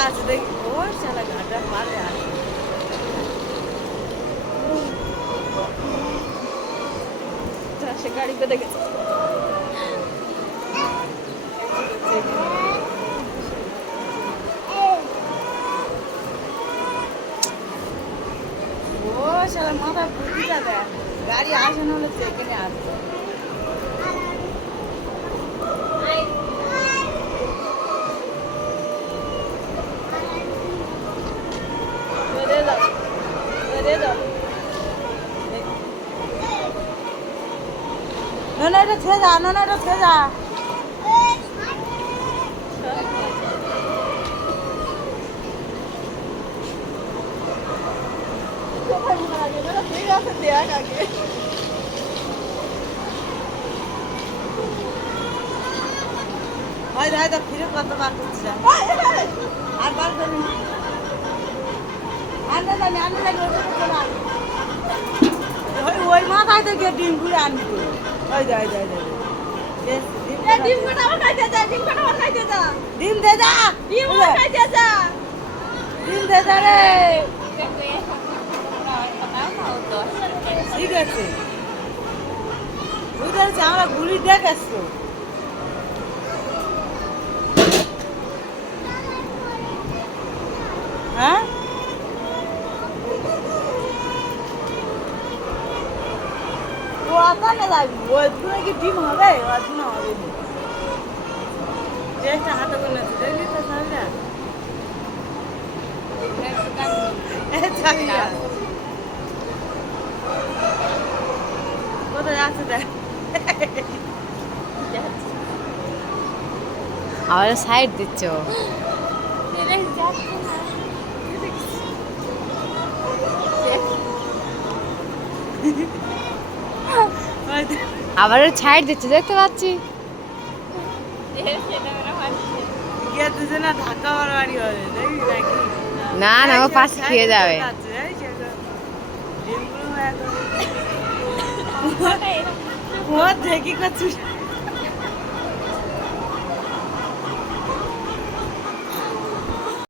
আছে দেখি ও শালা ঘাটা পারে আছে সে গাড়ি বেঁধে গেছে ও শালা মাথা বুদ্ধি যাবে গাড়ি আসে না হলে এখানে আসবে না এটা ছেড়ে যা না এটা ছেড়ে যা হয়তো ফিরে কত বার করছি আর বার করি ওই মাথায় থেকে ডিম ঘুরে আনবি তো ওই যাই যাই যাই ডিম দে যা ডিম দে যা রে ঠিক আছে বুঝতে পারছি আমরা ঘুরি দেখাচ্ছ হ্যাঁ ও আতানে লাগবে ওই দুনে কি ডিম হবে ও দুনে হবে না একটা হাতে বলে দেখলি তো সামনে কোথায় যাচ্ছে দেখ আবার সাইড দিচ্ছ আবার সাইড দিচ্ছ দেখতে পাচ্ছি না ঢাকা বাড়ি হবে দেখবি নাকি না না ও পাশে খেয়ে যাবে দেখি করছিস